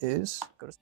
is go to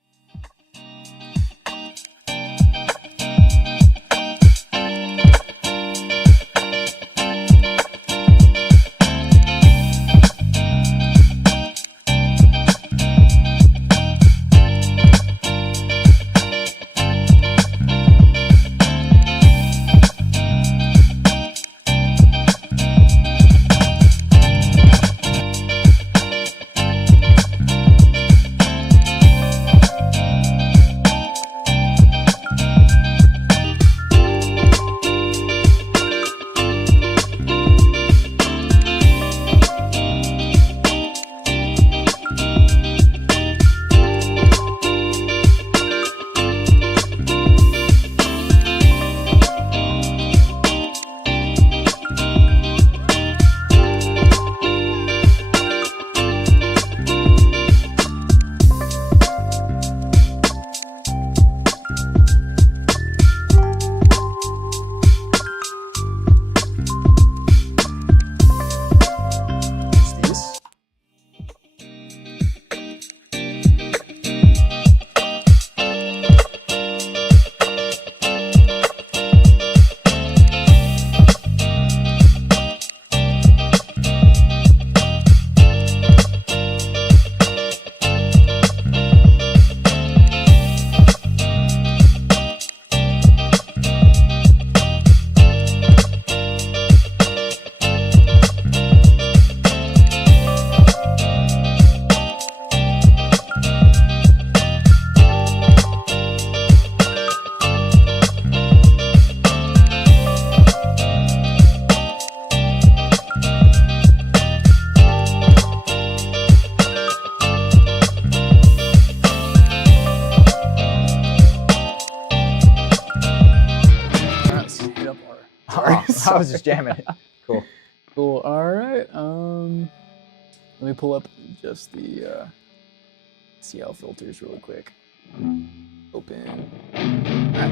I was just jamming it. Cool. Cool. All right. Let me pull up just the CL filters really quick. Open. All right.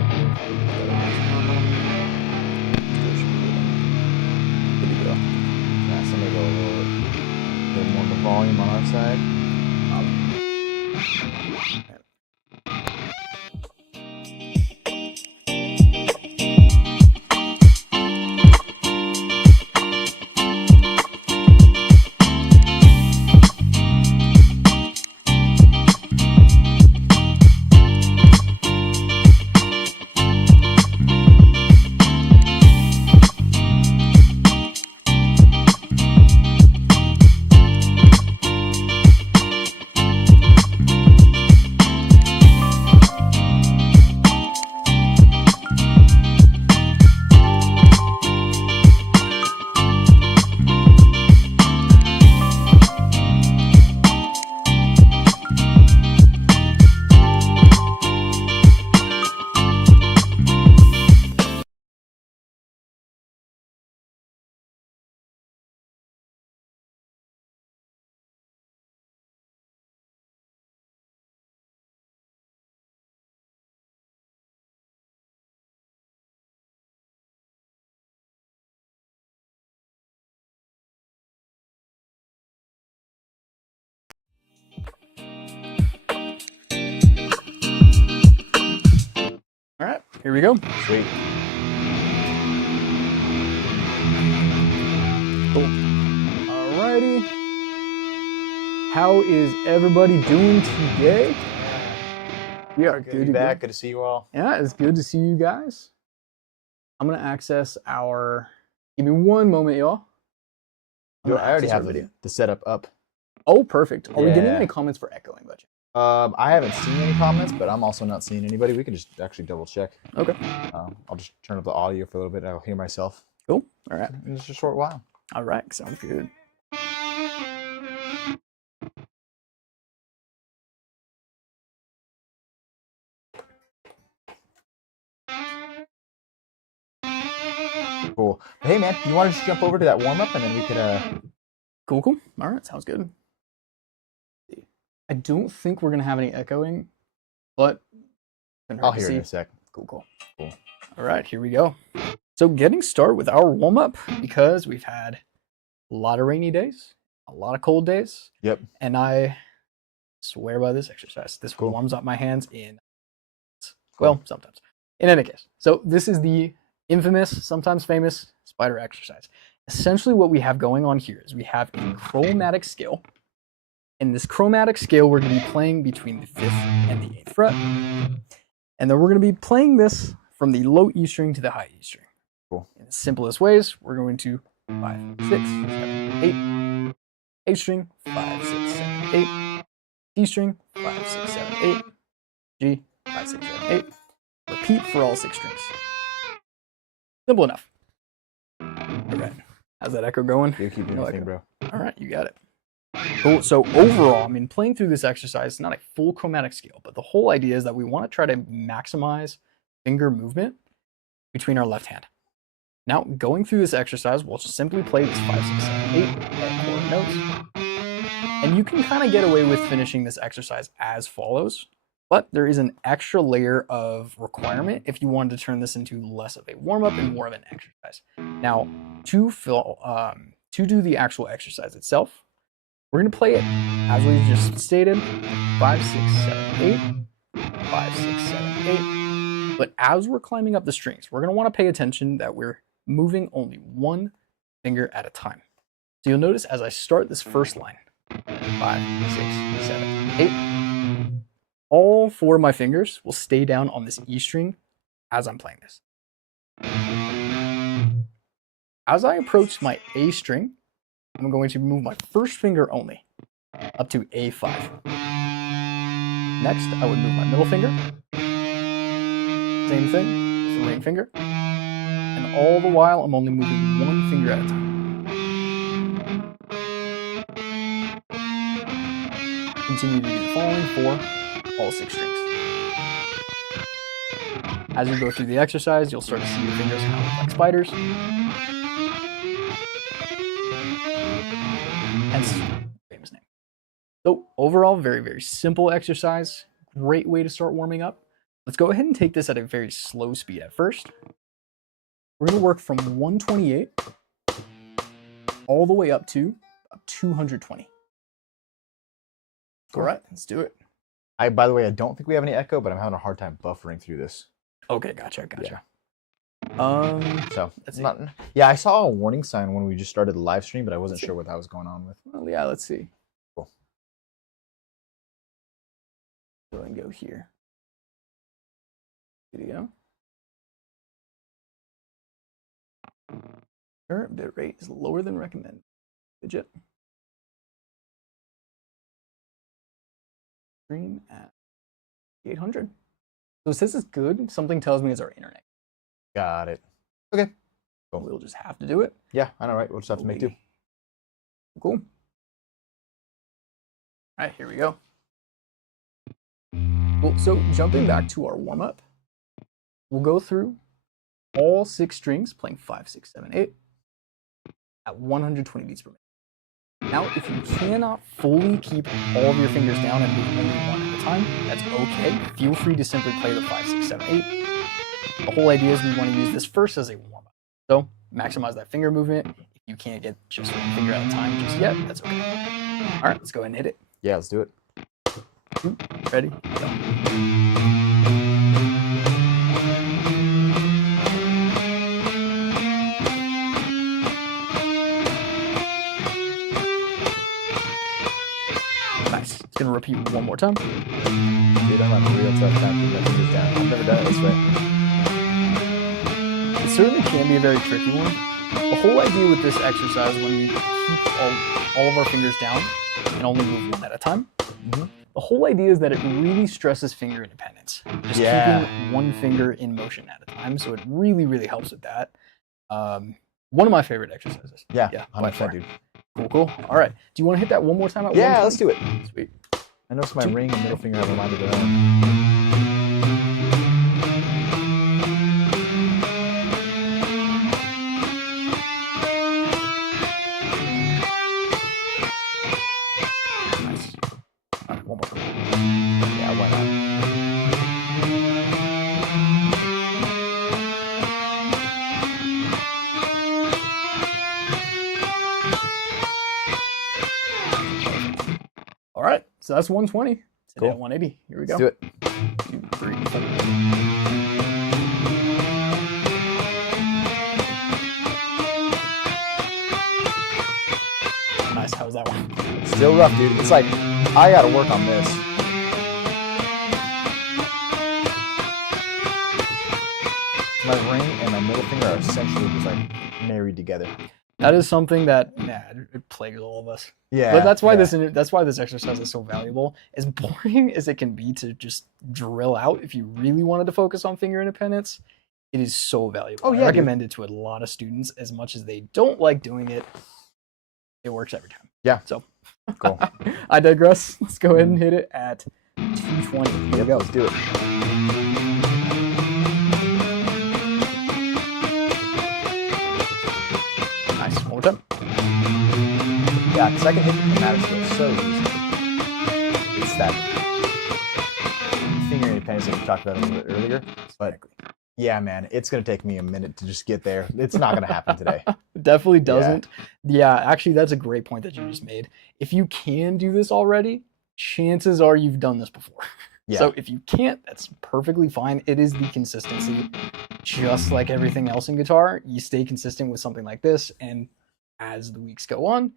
Good to go. Yeah, somebody go a little more of the volume on our side. All right, here we go. Sweet. Cool. Alrighty. How is everybody doing today? We are Good good to be to back. go. Good to see you all. Yeah, it's good to see you guys. I'm gonna access our. Give me one moment, y'all. I already have the setup up. Oh, perfect. Are we getting Yeah. any comments for echoing, budget? I haven't seen any comments, but I'm also not seeing anybody. We can just actually double check. Okay. I'll just turn up the audio for a little bit. I'll hear myself. Cool. All right. In just a short while. All right. Sounds good. Cool. But hey, man, you want to just jump over to that warm up and then we could. Cool. Cool. All right. Sounds good. I don't think we're gonna have any echoing, but I'll hear it in a sec. Cool. Cool. Cool. All right. Here we go. So getting started with our warm up because we've had a lot of rainy days, a lot of cold days. Yep. And I swear by this exercise. This Cool. warms up my hands in, Cool. well, sometimes. In any case, so this is the infamous, sometimes famous spider exercise. Essentially what we have going on here is we have a chromatic scale. In this chromatic scale, we're going to be playing between the 5th and the 8th fret. And then we're going to be playing this from the low E string to the high E string. Cool. In the simplest ways, we're going to 5, 6, 7, 8, A string, 5, 6, 7, 8, D string, 5, 6, 7, 8, G, 5, 6, 7, 8. Repeat for all 6 strings. Simple enough. All right. How's that echo going? You keep doing your thing, bro. All right, you got it. Cool. So overall, I mean, playing through this exercise, it's not a full chromatic scale, but the whole idea is that we want to try to maximize finger movement between our left hand. Now, going through this exercise, we'll just simply play this 5, 6, 7, 8, all chord notes. And you can kind of get away with finishing this exercise as follows, but there is an extra layer of requirement if you wanted to turn this into less of a warm-up and more of an exercise. Now, to do the actual exercise itself, we're going to play it as we just stated, 5, 6, 7, 8, 5, 6, 7, 8. But as we're climbing up the strings, we're going to want to pay attention that we're moving only one finger at a time. So you'll notice as I start this first line, 5, 6, 7, 8, all 4 of my fingers will stay down on this E string as I'm playing this. As I approach my A string, I'm going to move my first finger only up to A5. Next, I would move my middle finger. Same thing with the ring finger. And all the while, I'm only moving one finger at a time. Continue to do the following for all 6 strings. As you go through the exercise, you'll start to see your fingers kind of look like spiders. Hence, famous name. So overall, very, very simple exercise. Great way to start warming up. Let's go ahead and take this at a very slow speed at first. We're going to work from 128 all the way up to 220. All right, let's do it. By the way, I don't think we have any echo, but I'm having a hard time buffering through this. Okay, gotcha. Yeah. So it's not. Yeah, I saw a warning sign when we just started the live stream, but I wasn't sure what that was going on with. Well, yeah, let's see. Cool. Go and go here. Video. Current bit rate is lower than recommended. Digit. Stream at 800. So since it's good, something tells me it's our internet. Got it. Okay. Cool. We'll just have to do it. Yeah, I know, right? We'll just have to make do. Cool. All right, here we go. Cool. So jumping back to our warm-up, we'll go through all 6 strings, playing 5, 6, 7, 8 at 120 beats per minute. Now, if you cannot fully keep all of your fingers down and move only one at a time, that's okay. Feel free to simply play the 5, 6, 7, 8. The whole idea is we want to use this first as a warm-up. So maximize that finger movement. If you can't get just one finger at a time just yet, that's okay. All right, let's go ahead and hit it. Yeah, let's do it. 2, ready, go. Nice. It's gonna repeat one more time. Dude, I'm having a real tough time putting my fingers down. I've never done it this way. It certainly can be a very tricky one. The whole idea with this exercise, when we keep all of our fingers down and only move one at a time, the whole idea is that it really stresses finger independence. Just keeping one finger in motion at a time. So it really, really helps with that. One of my favorite exercises. Yeah, yeah, 100%, dude. Cool, cool. All right. Do you want to hit that one more time? Yeah, let's do it. Sweet. I noticed my ring and middle finger have a mind of their own. Nice. All right, one more. Yeah, why not? All right, So that's 120. Today Cool. at 180. Here we go. Let's do it. 2, 3, 4. Nice. How was that one? Still rough, dude. It's like, I gotta work on this. My ring and my middle finger are essentially just like married together. That is something that it plagues all of us. Yeah. But that's why yeah. this exercise is so valuable. As boring as it can be to just drill out, if you really wanted to focus on finger independence, it is so valuable. Oh, yeah, I recommend it to a lot of students. As much as they don't like doing it, it works every time. Yeah. So Cool. I digress. Let's go ahead and hit it at 220. Here we go. Let's do it. Nice. One more time. Yeah, because I can hit the chromatic scale so easy. It's that finger independence that we talked about a little bit earlier. But yeah, man, it's going to take me a minute to just get there. It's not going to happen today. It definitely doesn't. Yeah, actually, that's a great point that you just made. If you can do this already, chances are you've done this before. Yeah. So if you can't, that's perfectly fine. It is the consistency. Just like everything else in guitar, you stay consistent with something like this, and as the weeks go on,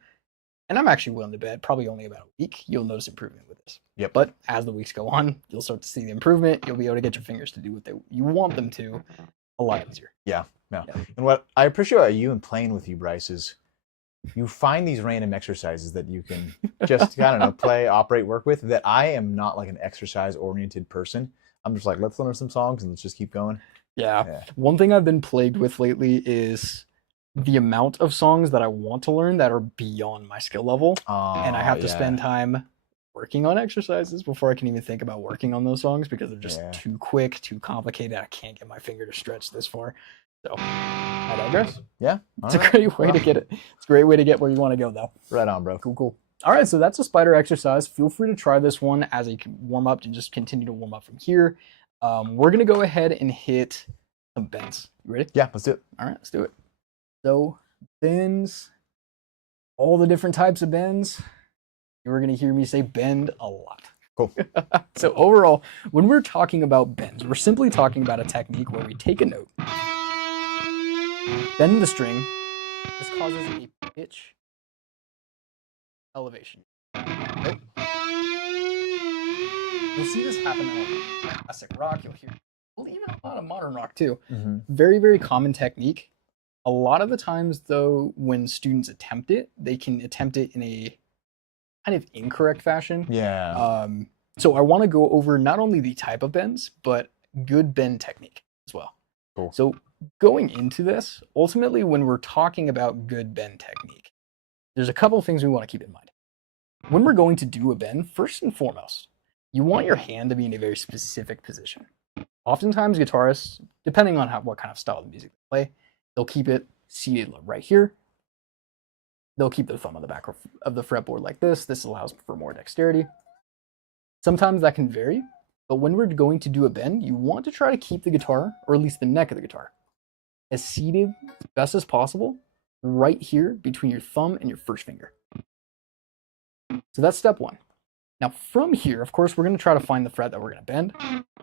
and I'm actually willing to bet probably only about a week, you'll notice improvement with this. Yep. But as the weeks go on, you'll start to see the improvement. You'll be able to get your fingers to do what you want them to a lot easier. Yeah. And what I appreciate about you and playing with you, Bryce, is you find these random exercises that you can just, I don't know, play, operate, work with, that I am not like an exercise-oriented person. I'm just like, let's learn some songs and let's just keep going. Yeah. One thing I've been plagued with lately is the amount of songs that I want to learn that are beyond my skill level. And I have to spend time working on exercises before I can even think about working on those songs because they're just too quick, too complicated. I can't get my finger to stretch this far. So I digress. Yeah. It's a great way to get it. It's a great way to get where you want to go, though. Right on, bro. Cool. All right, so that's a spider exercise. Feel free to try this one as a warm up and just continue to warm up from here. We're going to go ahead and hit some bends. You ready? Yeah, let's do it. All right, let's do it. So bends, all the different types of bends. You're going to hear me say bend a lot. Cool. So overall, when we're talking about bends, we're simply talking about a technique where we take a note, bend the string. This causes a pitch elevation. Okay? You'll see this happen in classic rock. You'll hear, well, even a lot of modern rock too. Mm-hmm. Very, very common technique. A lot of the times, though, when students attempt it, they can attempt it in a kind of incorrect fashion. Yeah. So I want to go over not only the type of bends, but good bend technique as well. Cool. So going into this, ultimately, when we're talking about good bend technique, there's a couple of things we want to keep in mind. When we're going to do a bend, first and foremost, you want your hand to be in a very specific position. Oftentimes, guitarists, depending on what kind of style of music they play, they'll keep it seated right here. They'll keep their thumb on the back of the fretboard like this. This allows for more dexterity. Sometimes that can vary, but when we're going to do a bend, you want to try to keep the guitar, or at least the neck of the guitar, as seated as best as possible right here between your thumb and your first finger. So that's step one. Now from here, of course, we're going to try to find the fret that we're going to bend.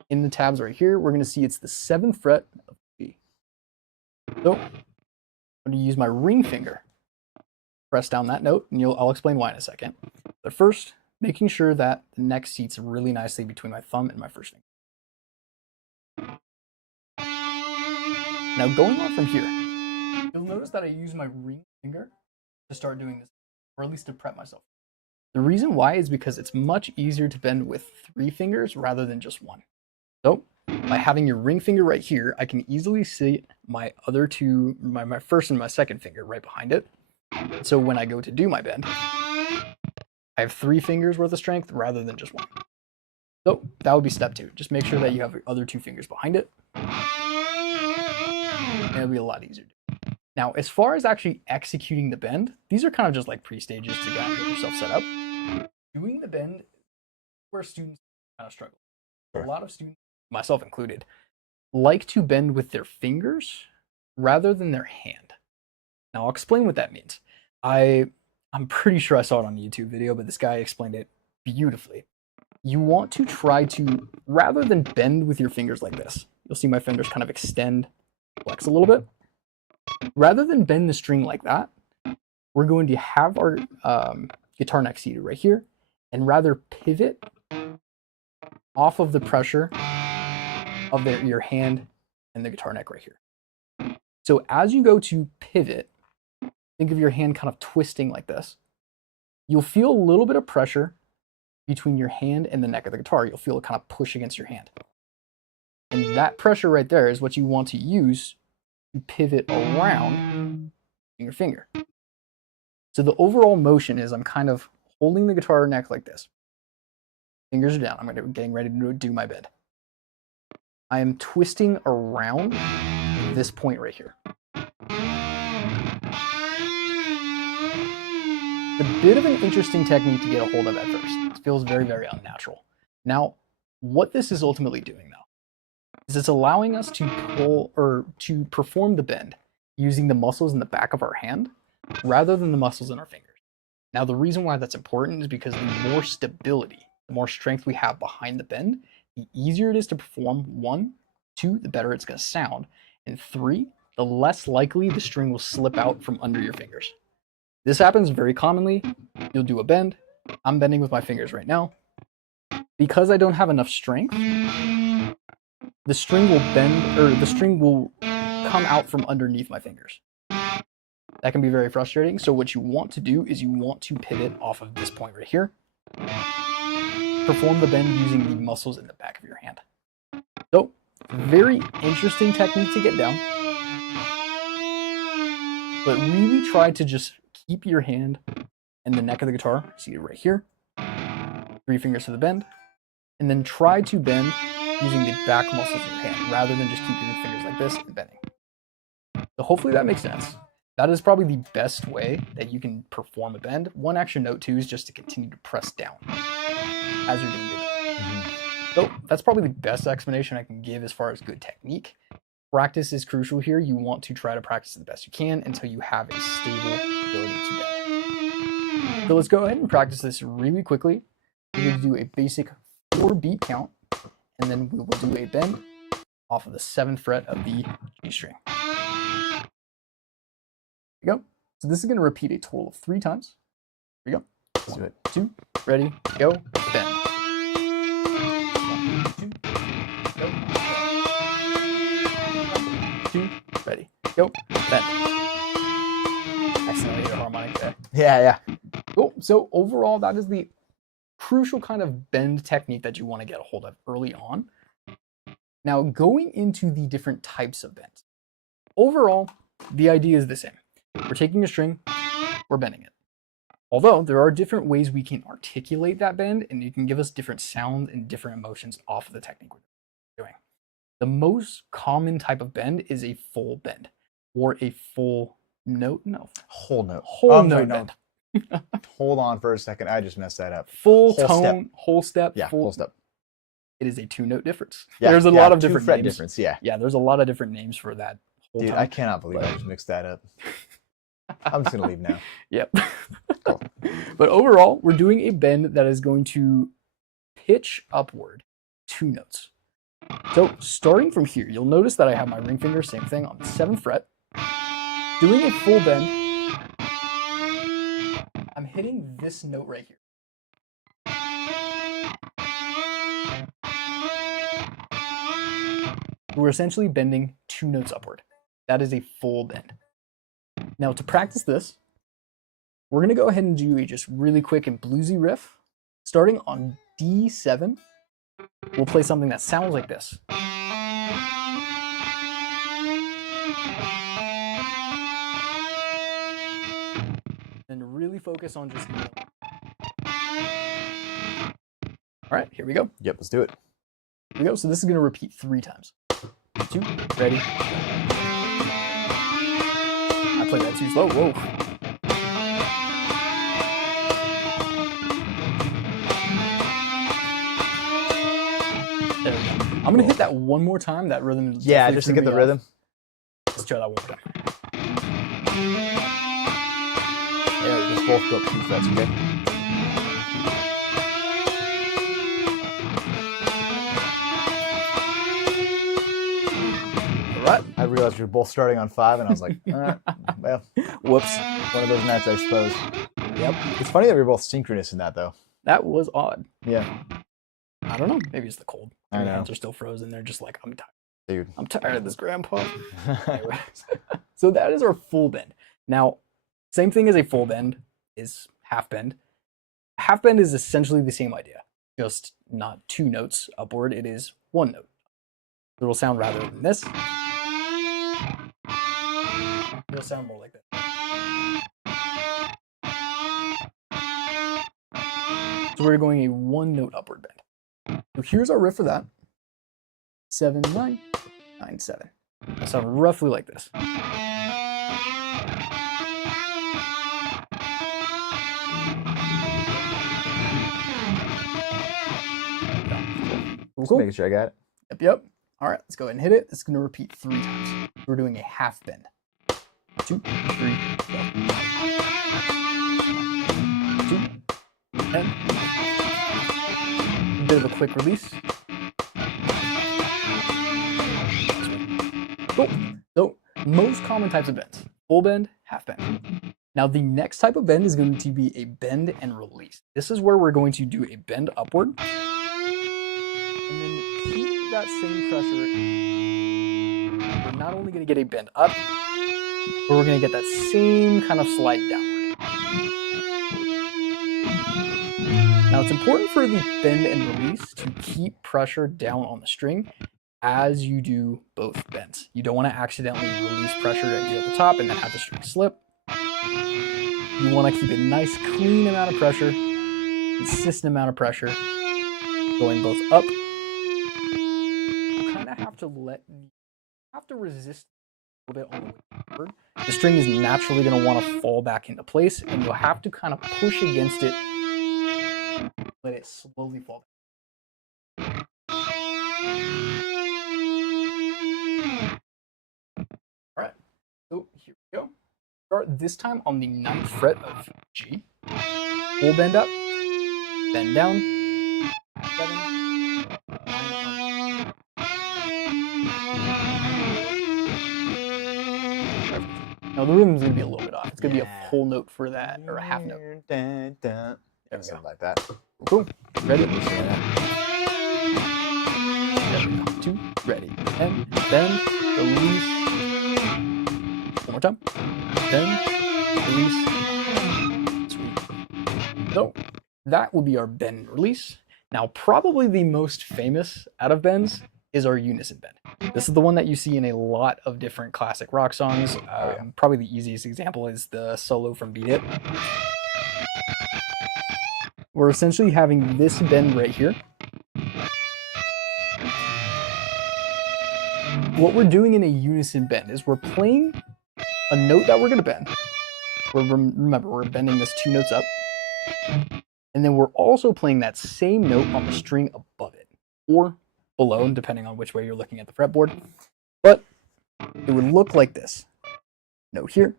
In the tabs right here, we're going to see it's the 7th fret of B. So I'm going to use my ring finger, press down that note, and I'll explain why in a second. But first, making sure that the neck seats really nicely between my thumb and my first finger. Now going on from here, you'll notice that I use my ring finger to start doing this, or at least to prep myself. The reason why is because it's much easier to bend with 3 fingers rather than just 1. So by having your ring finger right here, I can easily see my other two, my first and my second finger right behind it. So when I go to do my bend, I have 3 fingers worth of strength rather than just 1. So that would be step 2. Just make sure that you have your other 2 fingers behind it. And it'll be a lot easier. Now, as far as actually executing the bend, these are kind of just like pre-stages to get yourself set up. Doing the bend is where students kind of struggle. Sure. A lot of students, myself included, like to bend with their fingers rather than their hand. Now, I'll explain what that means. I'm pretty sure I saw it on a YouTube video, but this guy explained it beautifully. You want to try to, rather than bend with your fingers like this, you'll see my fingers kind of extend, flex a little bit. Rather than bend the string like that, we're going to have our guitar neck seated right here and rather pivot off of the pressure of your hand and the guitar neck right here. So as you go to pivot, think of your hand kind of twisting like this. You'll feel a little bit of pressure between your hand and the neck of the guitar. You'll feel it kind of push against your hand. And that pressure right there is what you want to use to pivot around your finger. So the overall motion is I'm kind of holding the guitar neck like this. Fingers are down. I'm getting ready to do my bend. I am twisting around this point right here. It's a bit of an interesting technique to get a hold of at first. It feels very, very unnatural. Now, what this is ultimately doing though, is it's allowing us to pull or to perform the bend using the muscles in the back of our hand rather than the muscles in our fingers. Now, the reason why that's important is because the more stability, the more strength we have behind the bend, the easier it is to perform. 1, 2, the better it's going to sound. And 3, the less likely the string will slip out from under your fingers. This happens very commonly. You'll do a bend. I'm bending with my fingers right now. Because I don't have enough strength, the string will bend, or the string will come out from underneath my fingers. That can be very frustrating. So what you want to do is you want to pivot off of this point right here. Perform the bend using the muscles in the back of your hand. So, very interesting technique to get down. But really try to just keep your hand and the neck of the guitar seated right here. 3 fingers to the bend. And then try to bend using the back muscles of your hand rather than just keeping your fingers like this and bending. So hopefully that makes sense. That is probably the best way that you can perform a bend. One extra note too is just to continue to press down as you're doing your bend. So that's probably the best explanation I can give as far as good technique. Practice is crucial here. You want to try to practice the best you can until you have a stable ability to bend. So let's go ahead and practice this really quickly. We're going to do a basic 4-beat count, and then we will do a bend off of the 7th fret of the G string. Here we go. So this is going to repeat a total of 3 times. Here we go. Let's do it. 2, ready, go, bend. 1, 2, go, bend. 2, ready, go, bend. Accidentally hit a harmonic there. Yeah. Cool. So overall, that is the crucial kind of bend technique that you want to get a hold of early on. Now, going into the different types of bends. Overall, the idea is the same. We're taking a string, we're bending it. Although there are different ways we can articulate that bend, and you can give us different sounds and different emotions off of the technique we're doing. The most common type of bend is a full bend or a full note. No. Whole note. Whole note bend. Hold on for a second. I just messed that up. Full whole tone, step. whole step. Yeah, whole step. It is a 2-note difference. Yeah, there's a lot of 2 different fret names. difference. Yeah. Yeah, there's a lot of different names for that. Dude, tone. I cannot believe I just mixed that up. I'm just gonna leave now. Yep. Cool. But overall, we're doing a bend that is going to pitch upward 2 notes. So starting from here, you'll notice that I have my ring finger, same thing, on the 7th fret. Doing a full bend, I'm hitting this note right here. We're essentially bending 2 notes upward. That is a full bend. Now to practice this, we're going to go ahead and do a just really quick and bluesy riff. Starting on D7, we'll play something that sounds like this. And really focus on just... All right, here we go. Yep, let's do it. Here we go. So this is going to repeat 3 times. 2, ready. I played that too slow. Whoa. There we go. I'm going to hit that one more time, that rhythm. Yeah, just to get the rhythm. Let's try that one more time. Yeah, we just both go up 2 frets, okay? realized we were both starting on 5, and I was like, well, Whoops. one of those nights, I suppose. Yep. It's funny that we were both synchronous in that, though. That was odd. Yeah. I don't know. Maybe it's the cold. I Your know. hands are still frozen. They're just like, I'm tired. Dude. I'm tired of this, Grandpa. Anyways. So that is our full bend. Now, same thing as a full bend is half bend. Half bend is essentially the same idea, just not 2 notes upward. It is 1 note. It'll sound rather than this. It'll sound more like this. So we're going a 1 note upward bend. So here's our riff for that. 7, 9, 9, 7. It'll sound roughly like this. Just making sure I got it. Yep. All right, let's go ahead and hit it. It's going to repeat 3 times. We're doing a half bend. 2, 3, 4. 2, and a bit of a quick release. Cool. So most common types of bends: full bend, half bend. Now the next type of bend is going to be a bend and release. This is where we're going to do a bend upward, and then keep that same pressure. We're not only going to get a bend up, but we're going to get that same kind of slide downward. Now it's important for the bend and release to keep pressure down on the string as you do both bends. You don't want to accidentally release pressure at the top and then have the string slip. You want to keep a nice clean amount of pressure, consistent amount of pressure, going both up. You kind of have to resist a little bit on the way forward. The string is naturally going to want to fall back into place, and you'll have to kind of push against it, let it slowly fall back. All right, so here we go. Start this time on the 9th fret of G. Full bend up, bend down, 7, 9, 1. Now the rhythm's gonna be a little bit off. It's gonna be a full note for that, or a half note. There we go. Something like that. Cool. Ready? There we go. 2, ready. And bend, release. One more time. Bend, release. Sweet. So that will be our bend and release. Now, probably the most famous out of bends is our unison bend. This is the one that you see in a lot of different classic rock songs. Probably the easiest example is the solo from Beat It. We're essentially having this bend right here. What we're doing in a unison bend is we're playing a note that we're going to bend. Remember, we're bending this 2 notes up. And then we're also playing that same note on the string above it, or below, depending on which way you're looking at the fretboard. But it would look like this. Note here,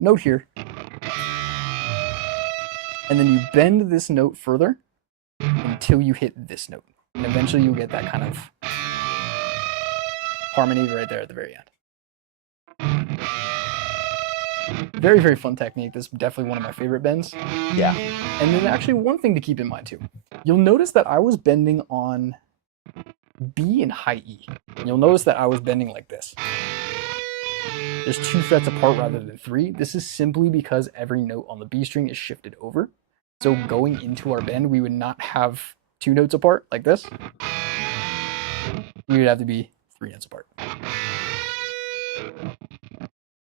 note here. And then you bend this note further until you hit this note. And eventually you'll get that kind of harmony right there at the very end. Very, very fun technique. This is definitely one of my favorite bends. Yeah. And then actually one thing to keep in mind too. You'll notice that I was bending on B and high E. And you'll notice that I was bending like this. There's 2 frets apart rather than 3. This is simply because every note on the B string is shifted over. So going into our bend, we would not have 2 notes apart like this. We would have to be 3 notes apart.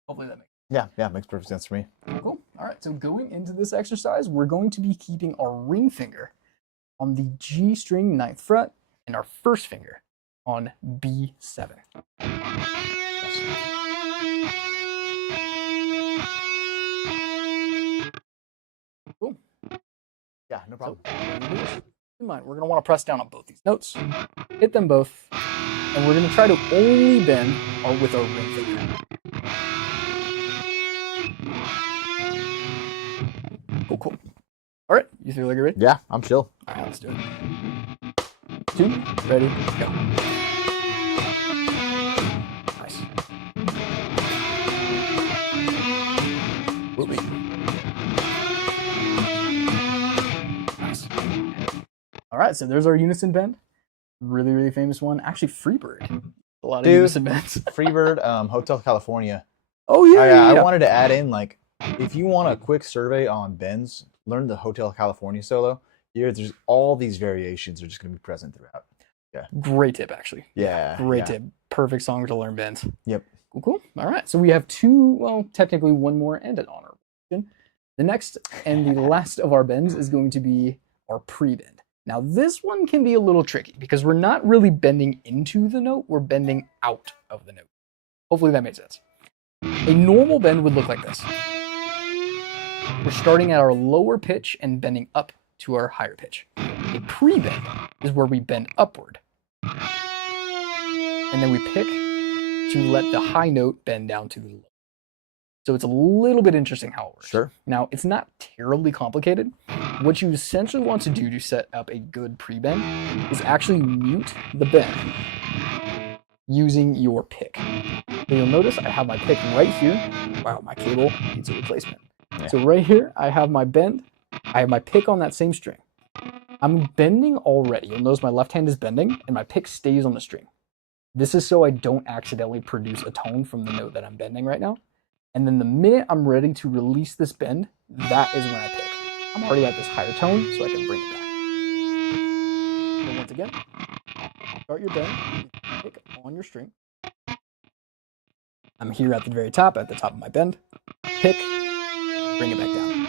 Hopefully that makes sense. Yeah, makes perfect sense for me. Cool. All right, so going into this exercise, we're going to be keeping our ring finger on the G string 9th fret and our first finger on B7. Cool. Yeah, no problem. So, keep in mind, we're going to want to press down on both these notes, hit them both, and we're going to try to only bend with our ring finger. Cool. All right, you feel like you're ready? Yeah, I'm chill. All right, let's do it. 2, ready, go. Nice. right, so there's our unison bend. Really, really famous one. Actually, Freebird. A lot of Dude, unison bends. Freebird, Hotel California. Oh yeah, I yeah. wanted to add in, like, if you want a quick survey on bends, learn the Hotel California solo. There's all these variations are just going to be present throughout. Great tip, actually. Yeah, Great yeah. tip. Perfect song to learn bends. Yep. Cool, cool. All right, so we have two, well, technically one more and an honorable mention. The next and the last of our bends is going to be our pre-bend. Now, this one can be a little tricky because we're not really bending into the note, we're bending out of the note. Hopefully that made sense. A normal bend would look like this. We're starting at our lower pitch and bending up to our higher pitch. A pre-bend is where we bend upward. And then we pick to let the high note bend down to the low. So it's a little bit interesting how it works. Sure. Now, it's not terribly complicated. What you essentially want to do to set up a good pre-bend is actually mute the bend using your pick. So you'll notice I have my pick right here. Wow, my cable needs a replacement. Yeah. So right here, I have my bend. I have my pick on that same string. I'm bending already. You'll notice my left hand is bending and my pick stays on the string. This is so I don't accidentally produce a tone from the note that I'm bending right now. And then the minute I'm ready to release this bend, that is when I pick. I'm already at this higher tone, so I can bring it back. So once again, start your bend, pick on your string. I'm here at the very top, at the top of my bend. Pick, bring it back down.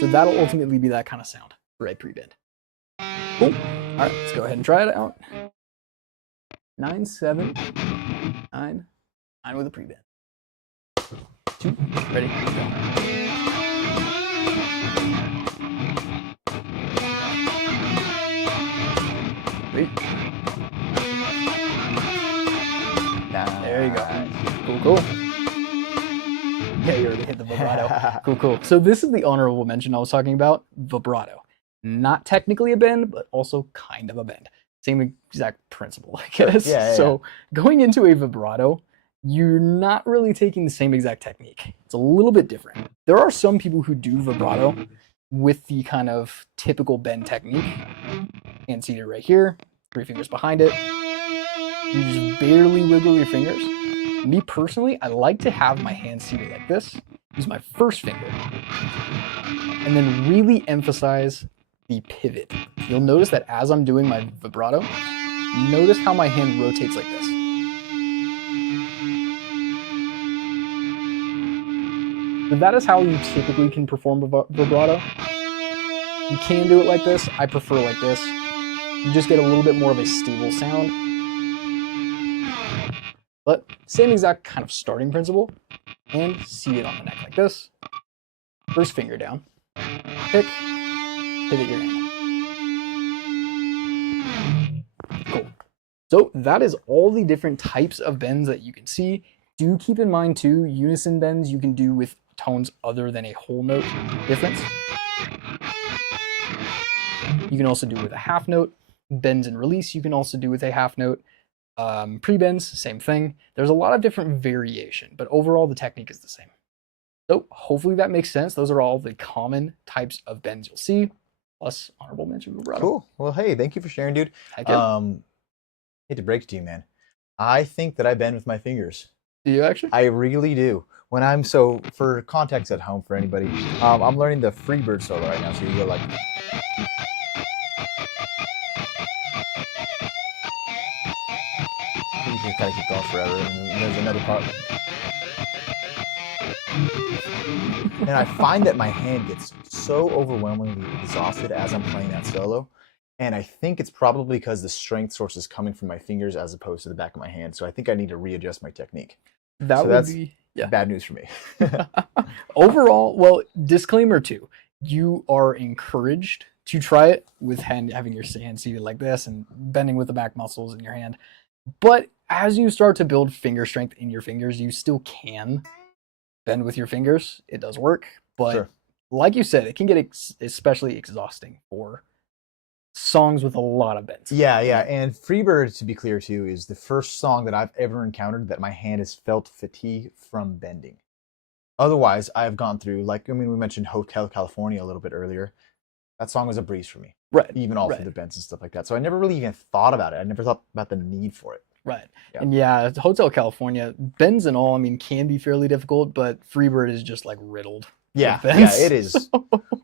So that'll ultimately be that kind of sound for a pre-bend. Cool. All right, let's go ahead and try it out. 9, 7, 9, 9 with a pre-bend. 2, ready, let's go. Wait. There you go. Cool, cool. Yeah, you already hit the vibrato. Cool, cool. So this is the honorable mention I was talking about, vibrato. Not technically a bend, but also kind of a bend. Same exact principle, I guess. Yeah. So going into a vibrato, you're not really taking the same exact technique. It's a little bit different. There are some people who do vibrato with the kind of typical bend technique. Hand seated right here, 3 fingers behind it. You just barely wiggle your fingers. Me personally, I like to have my hand seated like this, use my first finger, and then really emphasize the pivot. You'll notice that as I'm doing my vibrato, notice how my hand rotates like this. So that is how you typically can perform vibrato. You can do it like this. I prefer like this. You just get a little bit more of a stable sound. But same exact kind of starting principle. And seat it on the neck like this. First finger down. Pick. Pivot your hand. Cool. So that is all the different types of bends that you can see. Do keep in mind too, unison bends you can do with tones other than a whole note difference. You can also do with a half note. Bends and release you can also do with a half note. Pre-bends, same thing. There's a lot of different variation, but overall the technique is the same. So hopefully that makes sense. Those are all the common types of bends you'll see, plus honorable mention vibrato. Cool. Well, hey, thank you for sharing, dude. Heck yeah. Hate to break it to you, man. I think that I bend with my fingers. Do you actually? I really do. When I'm so, for context at home for anybody, I'm learning the Freebird solo right now. So you go like. You can kind of keep going forever, and there's another part. And I find that my hand gets so overwhelmingly exhausted as I'm playing that solo. And I think it's probably because the strength source is coming from my fingers as opposed to the back of my hand. So I think I need to readjust my technique. That's bad news for me. Overall, well, disclaimer too, you are encouraged to try it with having your hand seated like this and bending with the back muscles in your hand. But as you start to build finger strength in your fingers, you still can bend with your fingers. It does work, but sure. Like you said, it can get especially exhausting for songs with a lot of bends. Yeah. And Freebird, to be clear too, is the first song that I've ever encountered that my hand has felt fatigue from bending. Otherwise, I've gone through, like, I mean, we mentioned Hotel California a little bit earlier. That song was a breeze for me, Right. even all right. through the bends and stuff like that. So I never really even thought about it. I never thought about the need for it. Right. Yeah. And yeah, Hotel California, bends and all, I mean, can be fairly difficult, but Freebird is just like riddled. Yeah, with yeah, bends. it is.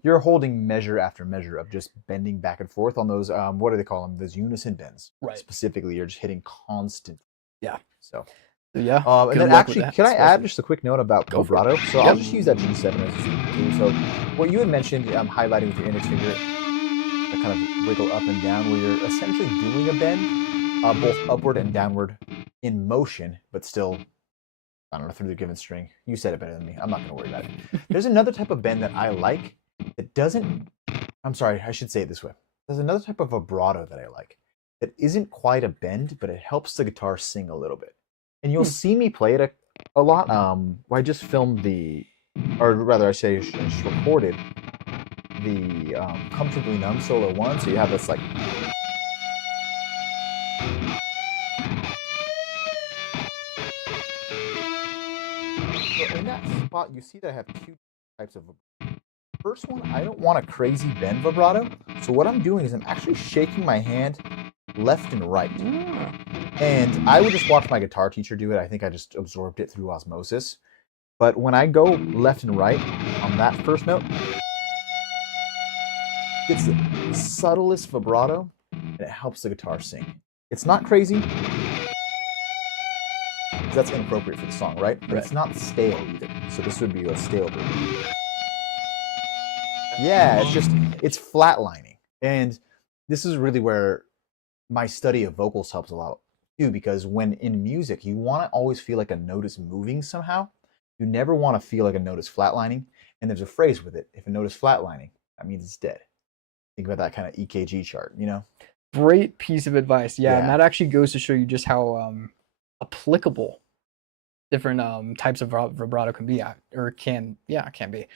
You're holding measure after measure of just bending back and forth on those, what do they call them? Those unison bends. Right. Specifically, you're just hitting constant. Yeah. So, yeah. and good then luck with actually, that, can I add especially. just a quick note about Go for it. vibrato? So Yep. I'll just use that G7 as a super too. So what you had mentioned, highlighting with your index finger, that kind of wiggle up and down, where you're essentially doing a bend, both upward and downward in motion, but still, I don't know, through the given string. You said it better than me. I'm not going to worry about it. There's another type of bend that I like that doesn't, I'm sorry, I should say it this way. There's another type of vibrato that I like that isn't quite a bend, but it helps the guitar sing a little bit. And you'll see me play it a lot. I just filmed or rather I say I just recorded the Comfortably Numb solo 1. So you have this like, so in that spot, you see that I have two types of vibrato. First one, I don't want a crazy bend vibrato. So what I'm doing is I'm actually shaking my hand left and right. And I would just watch my guitar teacher do it. I think I just absorbed it through osmosis. But when I go left and right on that first note, it's the subtlest vibrato, and it helps the guitar sing. It's not crazy, because that's inappropriate for the song, right? But it's not stale either. So this would be a stale version. Yeah, it's flatlining. And this is really where my study of vocals helps a lot too, because when in music, you want to always feel like a note is moving somehow. You never want to feel like a note is flatlining. And there's a phrase with it. If a note is flatlining, that means it's dead. Think about that kind of EKG chart, you know? Great piece of advice. Yeah, and that actually goes to show you just how applicable different types of vibrato can be, or can be.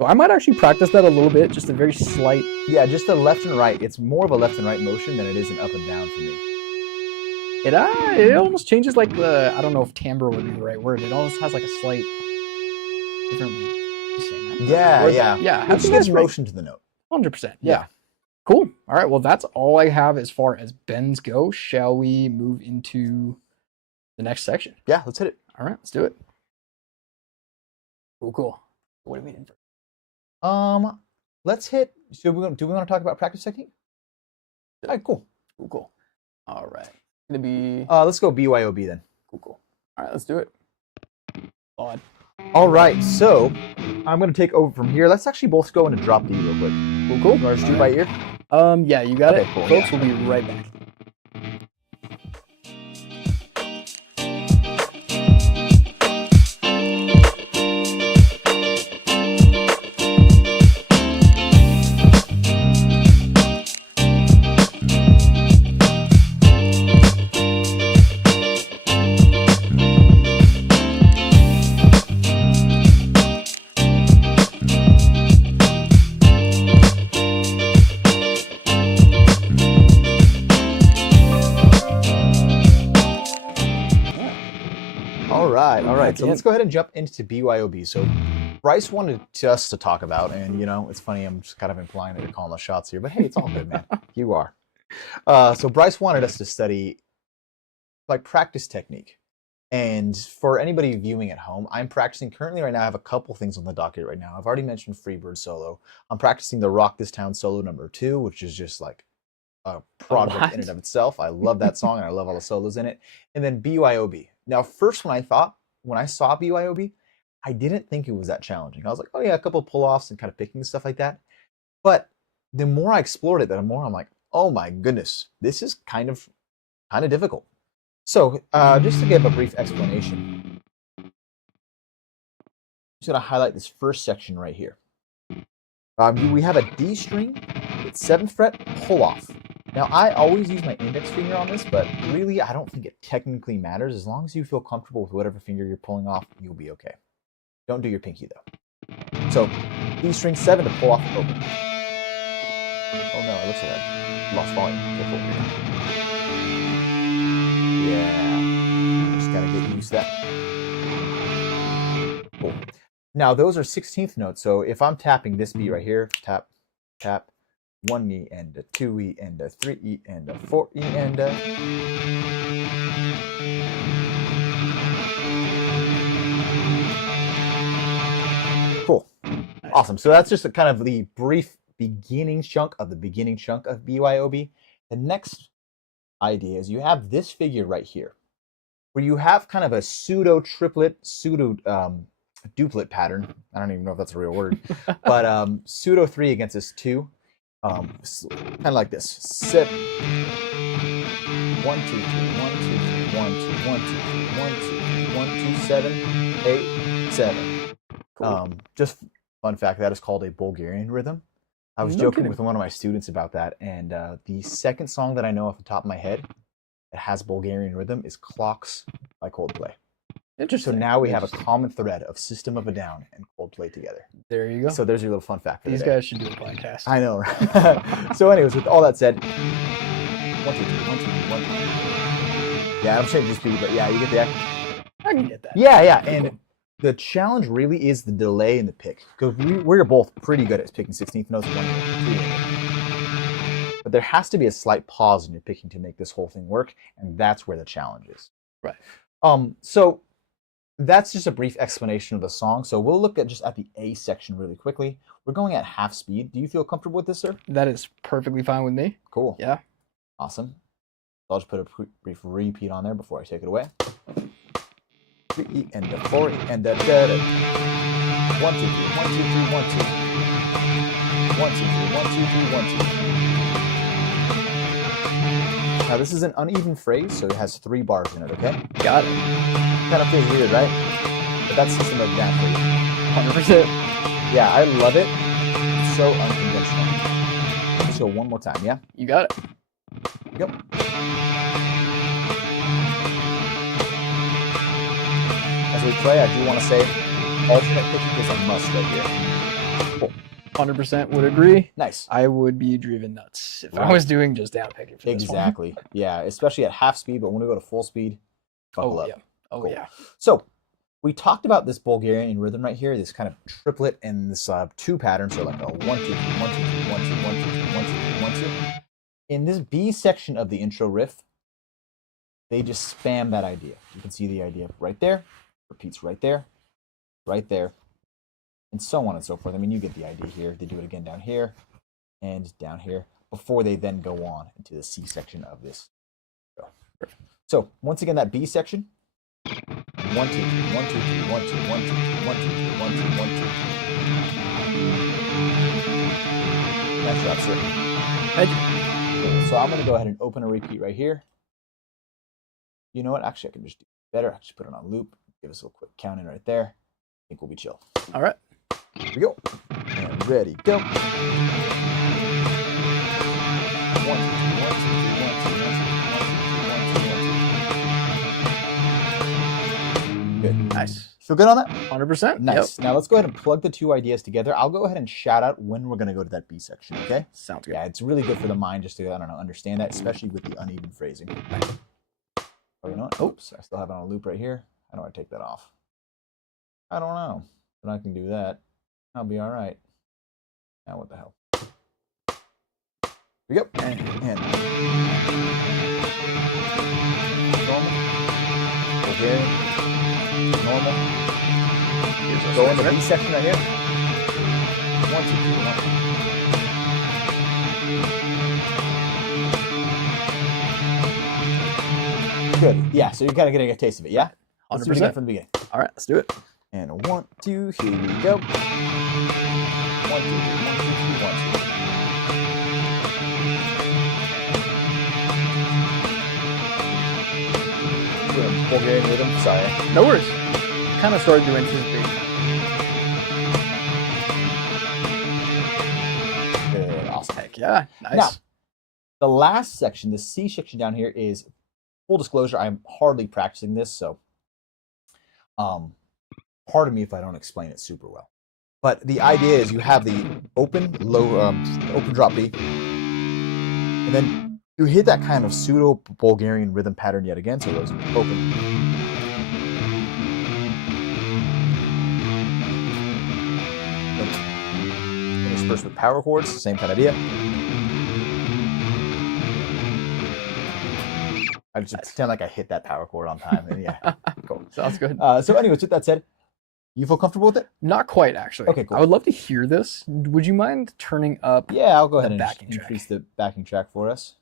So I might actually practice that a little bit, just a very slight. Yeah, just a left and right. It's more of a left and right motion than it is an up and down for me. It almost changes like the, I don't know if timbre would be the right word. It almost has like a slight different way of saying that. Yeah. It gives motion to the note. 100%. Yeah. Cool. All right. Well, that's all I have as far as bends go. Shall we move into the next section? Yeah, let's hit it. All right, let's do it. Cool. What are we doing first? Let's hit. So do we want to talk about practice technique? All right, cool. All right. It's gonna be. Let's go BYOB then. Cool. All right, let's do it. Odd. All right, so I'm gonna take over from here. Let's actually both go into drop D real quick. Cool. You want to do by ear? Yeah, you got it. Cool, Folks, we'll be right back. All right. So let's go ahead and jump into BYOB. So Bryce wanted us to talk about, and you know, it's funny, I'm just kind of implying that you're calling the shots here, but hey, it's all good, man. You are. So Bryce wanted us to study like practice technique. And for anybody viewing at home, I'm practicing currently right now. I have a couple things on the docket right now. I've already mentioned Freebird solo. I'm practicing the Rock This Town solo number 2, which is just like a project in and of itself. I love that song and I love all the solos in it. And then BYOB. Now, first when I saw BYOB, I didn't think it was that challenging. I was like, oh yeah, a couple of pull-offs and kind of picking stuff like that. But the more I explored it, the more I'm like, oh my goodness, this is kind of difficult. So just to give a brief explanation, I'm just going to highlight this first section right here. We have a D string, it's 7th fret, pull off. Now, I always use my index finger on this, but really, I don't think it technically matters. As long as you feel comfortable with whatever finger you're pulling off, you'll be okay. Don't do your pinky, though. So, D string 7 to pull off the open. Oh no, it looks like I lost volume. Careful. Yeah. Just gotta get used to that. Cool. Now those are 16th notes. So if I'm tapping this beat right here, tap, tap, 1 E and a 2 E and a 3 E and a 4 E and a. Cool. Awesome. So that's just a kind of the brief beginning chunk of the beginning chunk of BYOB. The next idea is you have this figure right here, where you have kind of a pseudo triplet, pseudo duplet pattern. I don't even know if that's a real word, but pseudo 3 against this 2. Kind of like this. Set 1, 2, 3, 1, 2, 3, 1, 2, 3, 1, 2, 1, 2, 3, 1, 2, 3, 1, 2, 7, 8, 7. Cool. Just fun fact, that is called a Bulgarian rhythm. I was joking with one of my students about that, and the second song that I know off the top of my head that has Bulgarian rhythm is Clocks by Coldplay. Interesting. So now we have a common thread of System of a Down and Coldplay together. There you go. So there's your little fun fact. These guys should do a podcast. I know, right? So anyways, with all that said, 1, 2, 3, 1, 2, 3, 1, 2, 3. Yeah, I'm saying just beat, but yeah, you get the. I can get that. Yeah, and the challenge really is the delay in the pick, because we're both pretty good at picking 16th notes, 1, 2, 3. But there has to be a slight pause in your picking to make this whole thing work, and that's where the challenge is. Right. So that's just a brief explanation of the song. So we'll look at just at the A section really quickly. We're going at half speed. Do you feel comfortable with this, sir? That is perfectly fine with me. Cool. Yeah. Awesome. I'll just put a brief repeat on there before I take it away. 3 E and the 4 E and the da da. 1, 2, 3, 1, 2, 3, 1, 2. 1, 2, 3, 1, 2, 3, 1, 2. Now this is an uneven phrase, so it has 3 bars in it, okay? Got it. Kind of feels weird, right? But that's System of a Down for you. 100%. Yeah, I love it. It's so unconventional. Let's go one more time, yeah? You got it. Yep. As we play, I do want to say alternate picking is a must right here. Cool. 100% would agree. Nice. I would be driven nuts if I was doing just down picking for this one. Exactly. Yeah, especially at half speed, but when we go to full speed, buckle up. Yeah. Oh, Cool. yeah. So we talked about this Bulgarian rhythm right here, this kind of triplet and this 2 pattern. So like a 1, 2, 3, 1, 2, 3, 1, 2, 1, 2, 1, 2, 1, 2, 1, 2. In this B section of the intro riff, they just spam that idea. You can see the idea right there, repeats right there, and so on and so forth. I mean, you get the idea here. They do it again down here and down here before they then go on into the C section of this. So once again, that B section, 1, 2, 3, 1, 2, 3, 1, 2, 3, 1, 2, 1, 2, 3, 1, 2, 3, 1, 2, 1, 2, 3. That's right, sir. Thank you. So I'm going to go ahead and open a repeat right here. You know what? Actually, I can just do better. Actually, put it on loop. Give us a little quick count in right there. I think we'll be chill. All right. Here we go. And ready, go. 1, 2, 3, 1, 2, 3, 1, 2, 3, 1, 2, 3, 1, 2, 3, 1, 2, 3. Good. Nice. Feel good on that? 100%. Nice. Now let's go ahead and plug the 2 ideas together. I'll go ahead and shout out when we're going to go to that B section, okay? Sounds good. Yeah, it's really good for the mind just to, I don't know, understand that, especially with the uneven phrasing. Oh, you know what? Oops, I still have it on a loop right here. How do I take that off? I don't know, but I can do that. I'll be all right. Now what the hell? Here we go. And normal. Bulgarian. Normal. Go into the B section right here. 1, 2, 3, 1. Good. Yeah, so you're kind of getting a taste of it, yeah? Let's do it again from the beginning. All right, let's do it. And 1, 2, here we go. 1, 2, 3, 1, 2, 3, 1, 2. Good. Bulgarian rhythm, sorry. No worries. Kind of started to anticipate. Good, awesome. Heck yeah, nice. Now, the last section, the C section down here is, full disclosure, I'm hardly practicing this, so pardon me if I don't explain it super well. But the idea is you have the open, low, open drop B, and then you hit that kind of pseudo Bulgarian rhythm pattern yet again. So it goes open, first with power chords, same kind of idea. I just pretend like I hit that power chord on time. And yeah, cool. Sounds good. So anyways, with that said, you feel comfortable with it? Not quite, actually. Okay, cool. I would love to hear this. Would you mind turning up? Yeah, I'll go ahead the and backing increase track? the backing track for us.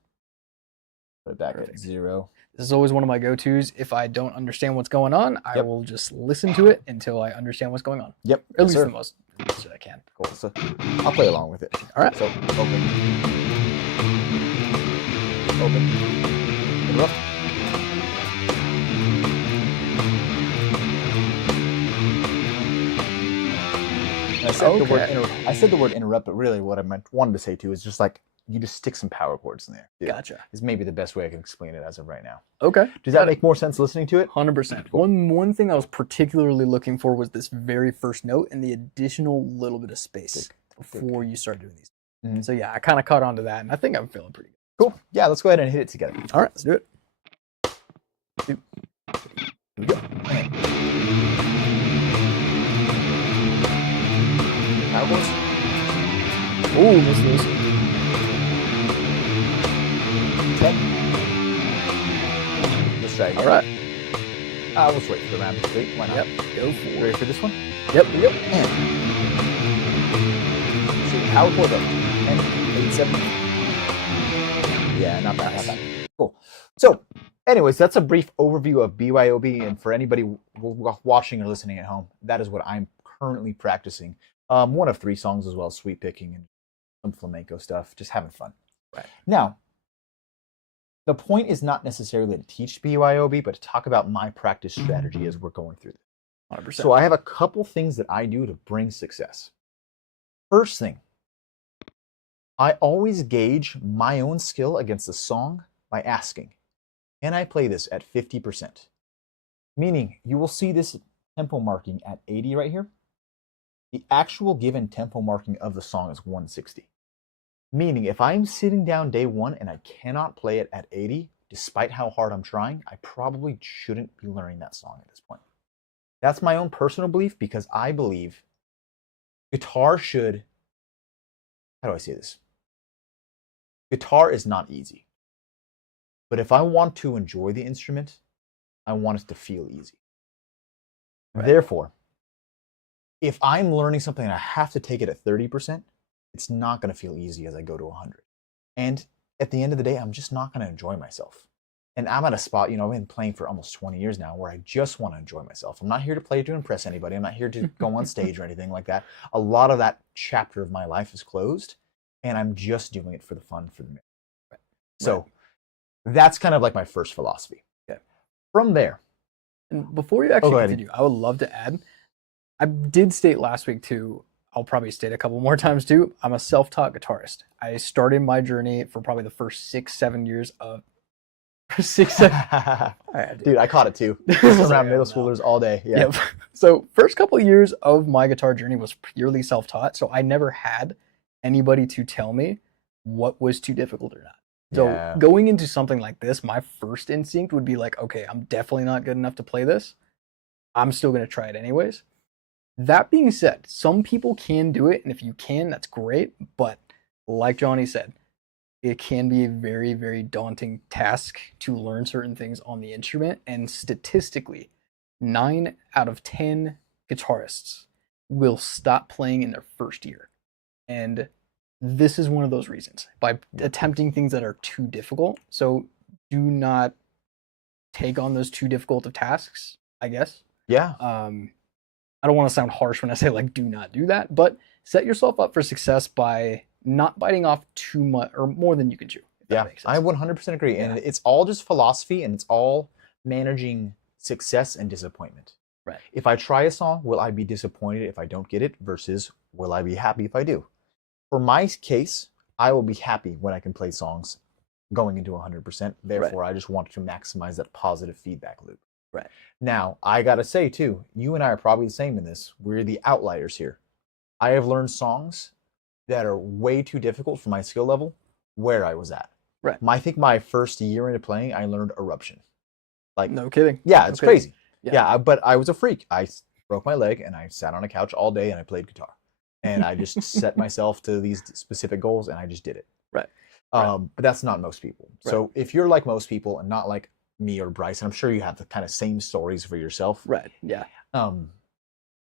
Put it back Perfect. at 0. This is always one of my go-tos. If I don't understand what's going on, I Yep. will just listen to it until I understand what's going on. Yep. Or at yes, least sir. the most that I can. Cool. So I'll play along with it. All right. So open. Open. Interrupt. And I said the word Okay. I said the word interrupt, but really what I wanted to say too is just like you just stick some power chords in there. Dude, Gotcha. is maybe the best way I can explain it as of right now. Okay. Does that make more sense listening to it? 100%. One thing I was particularly looking for was this very first note and the additional little bit of space before you start doing these. Mhm. So yeah, I kind of caught on to that, and I think I'm feeling pretty good. Cool. Yeah, let's go ahead and hit it together. All right, let's do it. Here we go. Power chords. Oh, missed those. 10. Let's try again. All right. We'll just wait for the round to complete. Why not? Yep. Go for Ready it. for this one? Yep. And see, power chord up. 10, 8, 7. Yeah, not bad, not bad. Cool. So, anyways, that's a brief overview of BYOB. And for anybody watching or listening at home, that is what I'm currently practicing. One of 3 songs as well, sweep picking and some flamenco stuff, just having fun. Right. Now, the point is not necessarily to teach BYOB, but to talk about my practice strategy as we're going through this. 100%. So I have a couple things that I do to bring success. First thing, I always gauge my own skill against the song by asking, can I play this at 50%? Meaning, you will see this tempo marking at 80 right here. The actual given tempo marking of the song is 160. Meaning, if I'm sitting down day one and I cannot play it at 80, despite how hard I'm trying, I probably shouldn't be learning that song at this point. That's my own personal belief because I believe guitar should, how do I say this? Guitar is not easy. But if I want to enjoy the instrument, I want it to feel easy. Right. Therefore, if I'm learning something and I have to take it at 30%, it's not going to feel easy as I go to 100. And at the end of the day, I'm just not going to enjoy myself. And I'm at a spot, I've been playing for almost 20 years now where I just want to enjoy myself. I'm not here to play to impress anybody. I'm not here to go on stage or anything like that. A lot of that chapter of my life is closed, and I'm just doing it for the fun, for the minute. Right. So that's kind of like my first philosophy. Okay. From there. And before you actually go ahead. continue, I would love to add, I did state last week too, I'll probably state a couple more times too, I'm a self-taught guitarist. I started my journey for probably the first 6-7 years of Dude, I caught it too. Around middle schoolers all day. Yeah. Yep. So first couple of years of my guitar journey was purely self-taught. So I never had anybody to tell me what was too difficult or not. So going into something like this, my first instinct would be like, okay, I'm definitely not good enough to play this. I'm still going to try it anyways. That being said, some people can do it. And if you can, that's great. But like Johnny said, it can be a very, very daunting task to learn certain things on the instrument. And statistically, 9 out of 10 guitarists will stop playing in their first year. And this is one of those reasons, by attempting things that are too difficult. So do not take on those too difficult of tasks, I guess. Yeah. I don't want to sound harsh when I say like do not do that, but set yourself up for success by not biting off too much or more than you can chew. Yeah, I 100% agree. And it's all just philosophy, and it's all managing success and disappointment. Right. If I try a song, will I be disappointed if I don't get it versus will I be happy if I do? For my case, I will be happy when I can play songs going into 100%. Therefore, I just want to maximize that positive feedback loop. Right. Now, I got to say too, you and I are probably the same in this. We're the outliers here. I have learned songs that are way too difficult for my skill level where I was at. Right. I think my first year into playing, I learned Eruption. Like, no kidding. Yeah, it's crazy. Yeah. But I was a freak. I broke my leg and I sat on a couch all day and I played guitar. and I just set myself to these specific goals, and I just did it. Right. But that's not most people. Right. So if you're like most people and not like me or Bryce, and I'm sure you have the kind of same stories for yourself. Right. Yeah.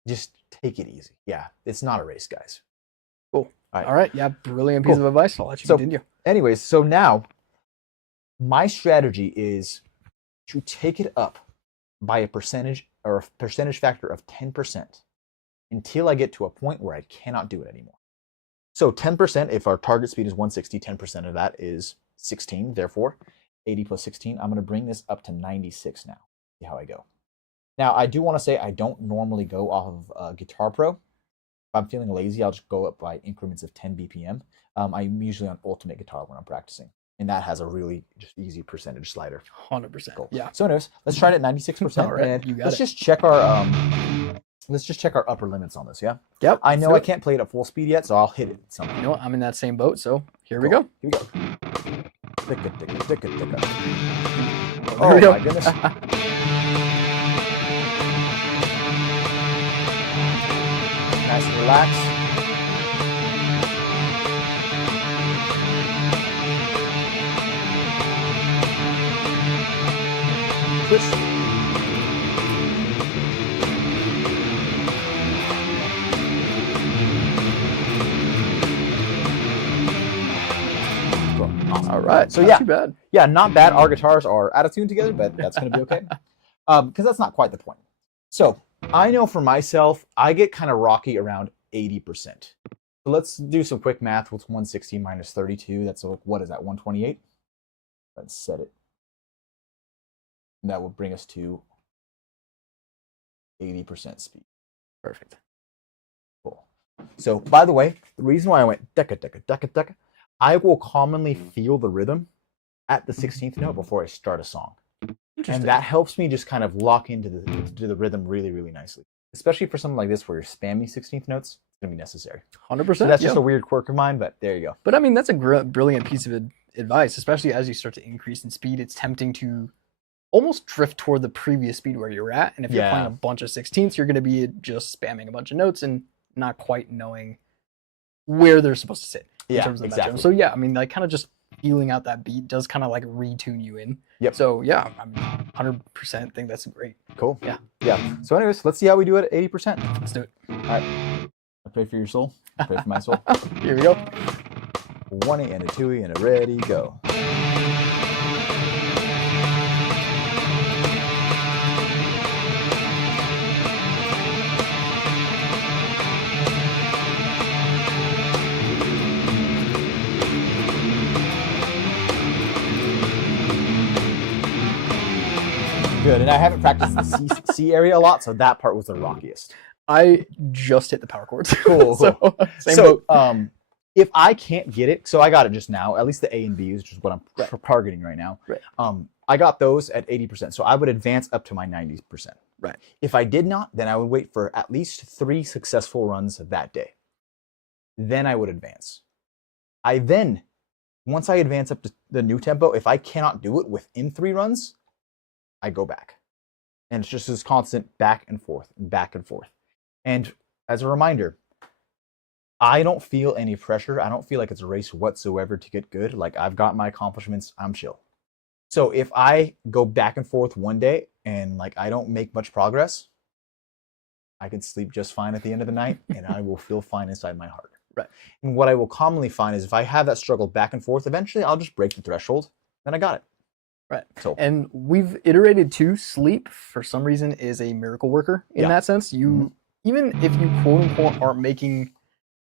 Just take it easy. Yeah, it's not a race, guys. Cool. All right. All right. Yeah. Brilliant piece of advice. I'll let you continue. Anyways, so now my strategy is to take it up by a percentage or a percentage factor of 10% until I get to a point where I cannot do it anymore. So 10%, if our target speed is 160, 10% of that is 16. Therefore, 80 plus 16, I'm going to bring this up to 96 now. See how I go. Now, I do want to say I don't normally go off of Guitar Pro. If I'm feeling lazy, I'll just go up by increments of 10 BPM. I'm usually on Ultimate Guitar when I'm practicing. And that has a really just easy percentage slider. 100%. Cool. Yeah. So anyways, let's try it at 96%. All right, and you got let's it. just check our upper limits on this, yeah? Yep. I know I can't play it at full speed yet, so I'll hit it at some point. You know what? I'm in that same boat, so here we Cool. go. Here we go. Ticka, ticka, ticka, ticka. There we go. My goodness. Nice and relax. Push. Cool. Awesome. All right. So Not yeah. too bad. Yeah, not bad. Our guitars are out of tune together, but that's going to be okay. Because that's not quite the point. So I know for myself, I get kind of rocky around 80%. So let's do some quick math with 160 minus 32. That's like, what is that, 128? Let's set it. And that will bring us to 80% speed. Perfect. Cool. So, by the way, the reason why I went decka, decka, decka, decka, I will commonly feel the rhythm at the 16th note before I start a song. And that helps me just kind of lock into the rhythm really, really nicely. Especially for something like this where you're spamming 16th notes, it's going to be necessary. 100%. So that's just a weird quirk of mine, but there you go. But I mean, that's a brilliant piece of advice, especially as you start to increase in speed. It's tempting to almost drift toward the previous speed where you were at. And if you're playing a bunch of 16ths, you're going to be just spamming a bunch of notes and not quite knowing where they're supposed to sit in terms of the metronome. So yeah, I mean, like kind of just feeling out that beat does kind of like retune you in. Yep. So yeah, I mean, 100% think that's great. Cool. Yeah. Yeah. So anyways, let's see how we do it at 80%. Let's do it. All right. I pray for your soul. I pray for my soul. Here we go. 1E and a 2E and a ready, go. Good, and I haven't practiced the C area a lot, so that part was the rockiest. I just hit the power chords. Cool. So, same boat. If I can't get it, so I got it just now, at least the A and B, which is what I'm targeting right now. Right. I got those at 80%, so I would advance up to my 90%. Right. If I did not, then I would wait for at least 3 successful runs that day. Then I would advance. Once I advance up to the new tempo, if I cannot do it within 3 runs, I go back. And it's just this constant back and forth and back and forth. And as a reminder, I don't feel any pressure. I don't feel like it's a race whatsoever to get good. Like I've got my accomplishments, I'm chill. So if I go back and forth one day and like I don't make much progress, I can sleep just fine at the end of the night and I will feel fine inside my heart. Right. And what I will commonly find is if I have that struggle back and forth, eventually I'll just break the threshold. Then I got it. Right. So, and we've iterated too. Sleep, for some reason, is a miracle worker in that sense. You even if you quote unquote aren't making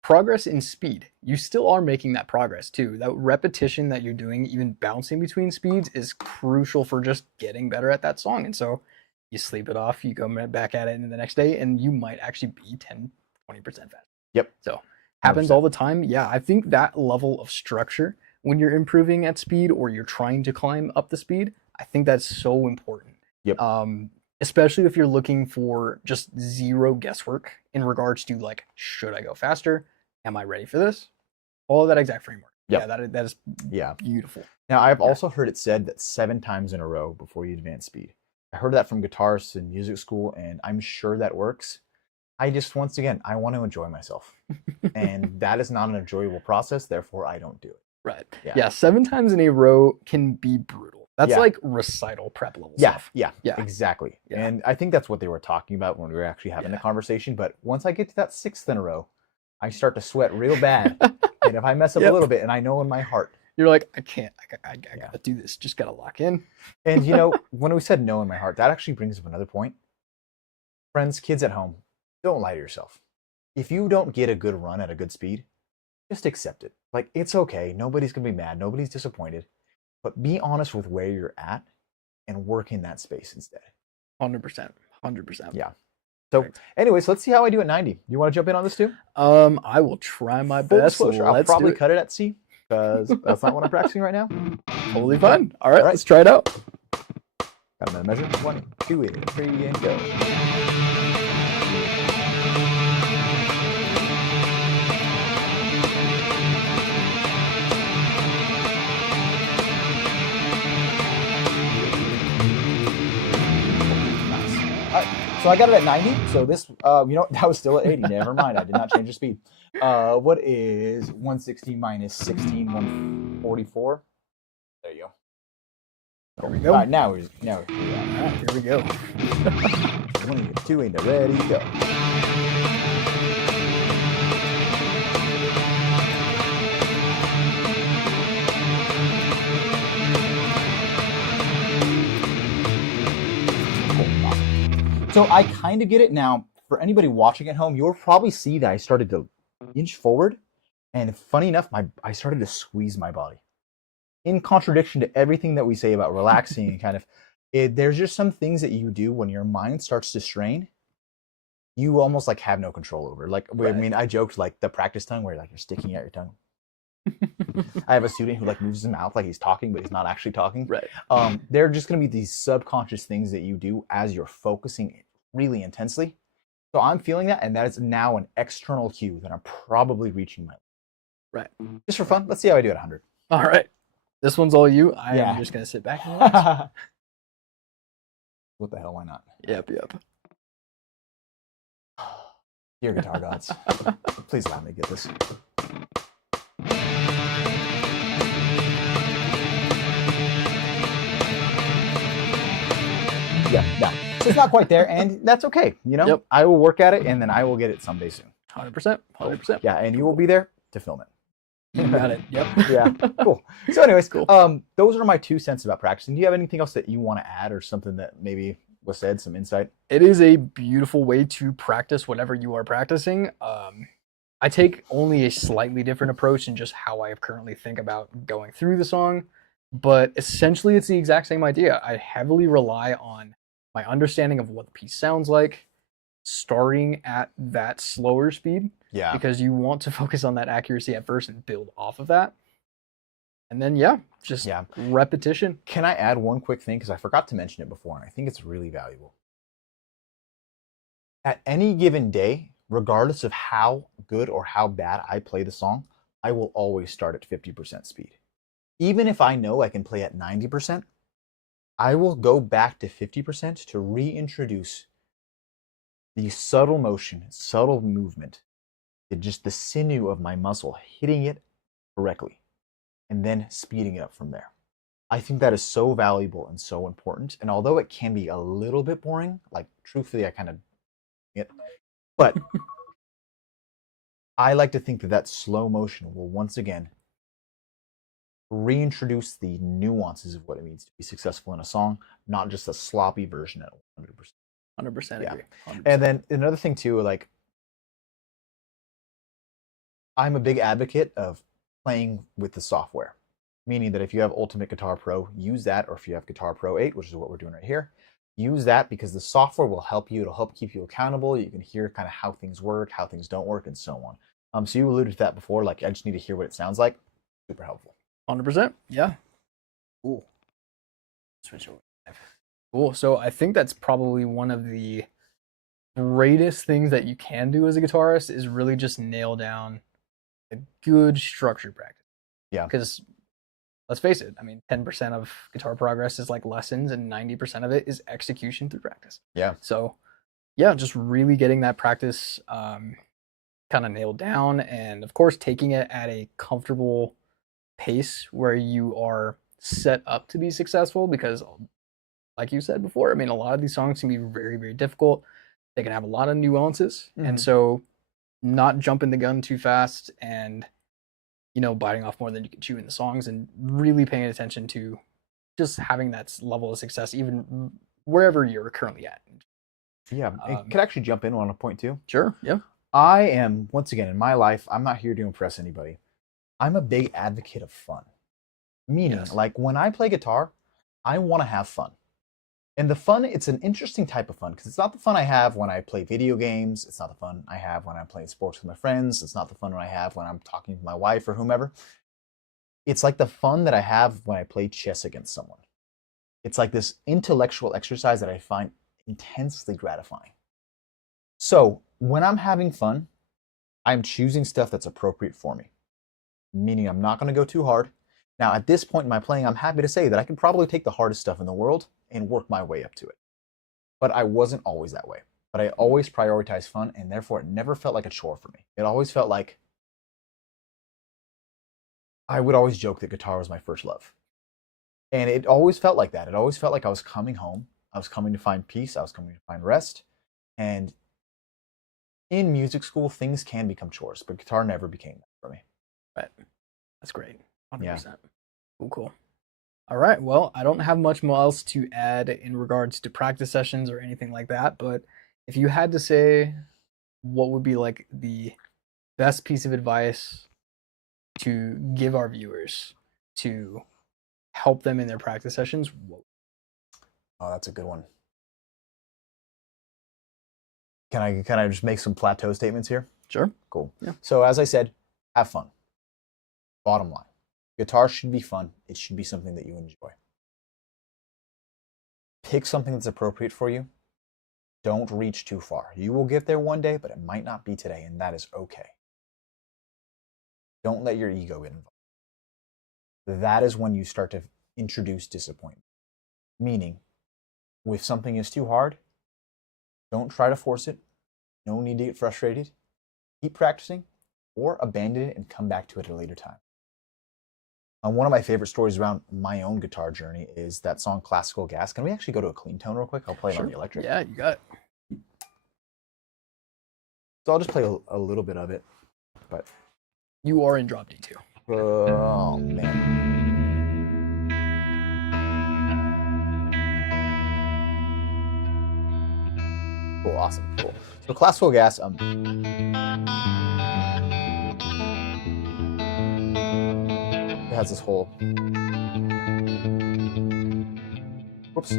progress in speed, you still are making that progress too. That repetition that you're doing, even bouncing between speeds, is crucial for just getting better at that song. And so you sleep it off, you go back at it in the next day, and you might actually be 10, 20% faster. Yep. So happens 100%. All the time. Yeah, I think that level of structure when you're improving at speed or you're trying to climb up the speed, I think that's so important. Yep. Especially if you're looking for just zero guesswork in regards to like, should I go faster? Am I ready for this? All of that exact framework. Yep. Yeah, that is beautiful. Now, I've also heard it said that 7 times in a row before you advance speed. I heard that from guitarists in music school, and I'm sure that works. I just, once again, I want to enjoy myself. And that is not an enjoyable process, therefore I don't do it. Right. Yeah. Yeah, 7 times in a row can be brutal. That's Yeah. like recital prep level Yeah, stuff. yeah, Yeah. exactly. Yeah. And I think that's what they were talking about when we were actually having the Yeah. conversation. But once I get to that 6th in a row, I start to sweat real bad. And if I mess up a Yep. little bit, and I know in my heart, You're like, I can't. I gotta do this. Just gotta lock in. and you know, when we said no in my heart, that actually brings up another point. Friends, kids at home, don't lie to yourself. If you don't get a good run at a good speed, just accept it. Like, it's okay. Nobody's gonna be mad. Nobody's disappointed. But be honest with where you're at and work in that space instead. 100%. 100%. Yeah. So, anyways, let's see how I do at 90. You want to jump in on this too? I will try my Full best. disclosure, I'll Let's probably do it. cut it at C because that's not what I'm practicing right now. Totally fine. All right, All right. let's try it out. Got a measure. 1, 2, 3, and go. So I got it at 90. So this, you know, that was still at 80. Never mind. I did not change the speed. What is 160 minus 16? 144. There you go. There we go. All right, now we're All right, here we go. 1, 2, and ready, go. So I kind of get it now. For anybody watching at home, you'll probably see that I started to inch forward, and funny enough, I started to squeeze my body. In contradiction to everything that we say about relaxing and kind of, there's just some things that you do when your mind starts to strain. You almost like have no control over. Like, Right. I mean, I joked like the practice tongue where like you're sticking out your tongue. I have a student who like moves his mouth like he's talking, but he's not actually talking. Right. There are just going to be these subconscious things that you do as you're focusing really intensely. So I'm feeling that, and that is now an external cue that I'm probably reaching my. Right. Just for fun, let's see how I do at 100. All right. This one's all you. I Yeah. am just gonna sit back and relax. What the hell? Why not? Yep. Dear guitar gods, please allow me to get this. Yeah, no. So it's not quite there, and that's okay. You know, Yep. I will work at it, and then I will get it someday soon. 100%. 100%. Yeah, and you will be there to film it. You got it. Yep. Yeah, cool. So, anyways, Cool. Those are my 2 cents about practicing. Do you have anything else that you want to add, or something that maybe was said, some insight? It is a beautiful way to practice whatever you are practicing. I take only a slightly different approach in just how I currently think about going through the song, but essentially it's the exact same idea. I heavily rely on my understanding of what the piece sounds like, starting at that slower speed, Yeah. because you want to focus on that accuracy at first and build off of that. And then, just Yeah. repetition. Can I add one quick thing? Because I forgot to mention it before, and I think it's really valuable. At any given day, regardless of how good or how bad I play the song, I will always start at 50% speed. Even if I know I can play at 90%, I will go back to 50% to reintroduce the subtle motion, subtle movement, just the sinew of my muscle hitting it correctly, and then speeding it up from there. I think that is so valuable and so important. And although it can be a little bit boring, like truthfully, I kind of it, but I like to think that that slow motion will once again reintroduce the nuances of what it means to be successful in a song, not just a sloppy version at 100%. 100% Yeah. agree. 100%. And then another thing too, like I'm a big advocate of playing with the software, meaning that if you have Ultimate Guitar Pro, use that, or if you have Guitar Pro 8, which is what we're doing right here, use that because the software will help you. It'll help keep you accountable. You can hear kind of how things work, how things don't work, and so on. So you alluded to that before, like I just need to hear what it sounds like. Super helpful. 100%. Yeah. Cool. Switch over. Cool. So I think that's probably one of the greatest things that you can do as a guitarist is really just nail down a good structure practice. Yeah. Because let's face it, I mean, 10% of guitar progress is like lessons, and 90% of it is execution through practice. Yeah. So yeah, just really getting that practice kind of nailed down, and of course taking it at a comfortable pace where you are set up to be successful. Because, like you said before, I mean, a lot of these songs can be very, very difficult. They can have a lot of nuances, and so not jumping the gun too fast and biting off more than you can chew in the songs, and really paying attention to just having that level of success even wherever you're currently at. Yeah, it could actually jump in on a point too. Sure. Yeah. I am, once again, in my life, I'm not here to impress anybody. I'm a big advocate of fun. Meaning, Yes. like when I play guitar, I want to have fun. And the fun, it's an interesting type of fun because it's not the fun I have when I play video games. It's not the fun I have when I'm playing sports with my friends. It's not the fun I have when I'm talking to my wife or whomever. It's like the fun that I have when I play chess against someone. It's like this intellectual exercise that I find intensely gratifying. So when I'm having fun, I'm choosing stuff that's appropriate for me. Meaning I'm not going to go too hard. Now, at this point in my playing, I'm happy to say that I can probably take the hardest stuff in the world and work my way up to it. But I wasn't always that way. But I always prioritized fun, and therefore it never felt like a chore for me. It always felt like I would always joke that guitar was my first love. And it always felt like that. It always felt like I was coming home. I was coming to find peace. I was coming to find rest. And in music school, things can become chores, but guitar never became that for me. Right. That's great. 100%. Yeah. Cool. All right. Well, I don't have much more else to add in regards to practice sessions or anything like that. But if you had to say what would be like the best piece of advice to give our viewers to help them in their practice sessions, Oh, that's a good one. Can I just make some plateau statements here? Sure. Cool. Yeah. So as I said, have fun. Bottom line. Guitar should be fun. It should be something that you enjoy. Pick something that's appropriate for you. Don't reach too far. You will get there one day, but it might not be today, and that is okay. Don't let your ego get involved. That is when you start to introduce disappointment. Meaning, if something is too hard, don't try to force it. No need to get frustrated. Keep practicing or abandon it and come back to it at a later time. One of my favorite stories around my own guitar journey is that song Classical Gas. Can we actually go to a clean tone real quick? I'll play it on the electric. Yeah, you got it. So I'll just play a little bit of it. But you are in drop D2. Oh, man. Cool, awesome, cool. So Classical Gas, it has this whole, whoops.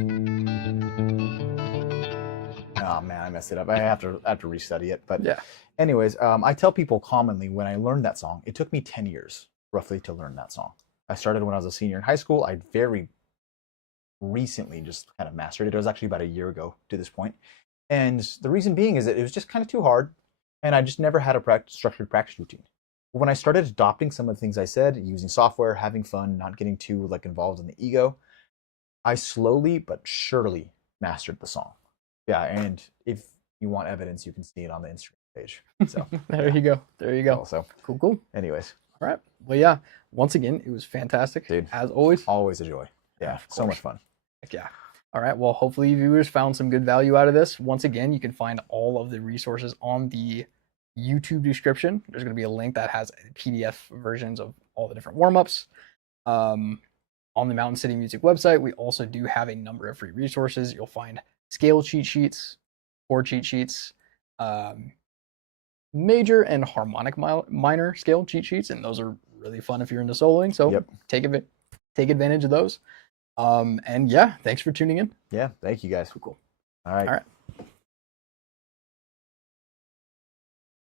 Oh man, I messed it up. I have to restudy it. But yeah. Anyways, I tell people commonly when I learned that song, it took me 10 years roughly to learn that song. I started when I was a senior in high school. I very recently just kind of mastered it. It was actually about a year ago to this point. And the reason being is that it was just kind of too hard, and I just never had a structured practice routine. When I started adopting some of the things I said, using software, having fun, not getting too involved in the ego, I slowly but surely mastered the song. Yeah, and if you want evidence, you can see it on the Instagram page. So there you go. There you go. Also, cool. Anyways. All right. Well, yeah. Once again, it was fantastic, dude. As always. Always a joy. Yeah, so much fun. Heck yeah. All right. Well, hopefully viewers found some good value out of this. Once again, you can find all of the resources on the YouTube description. There's going to be a link that has PDF versions of all the different warm-ups. On the Mountain City Music website, we also do have a number of free resources. You'll find scale cheat sheets, chord cheat sheets, major and harmonic minor scale cheat sheets, and those are really fun if you're into soloing. So take advantage of those. And yeah, thanks for tuning in. Yeah, thank you guys. Cool. All right.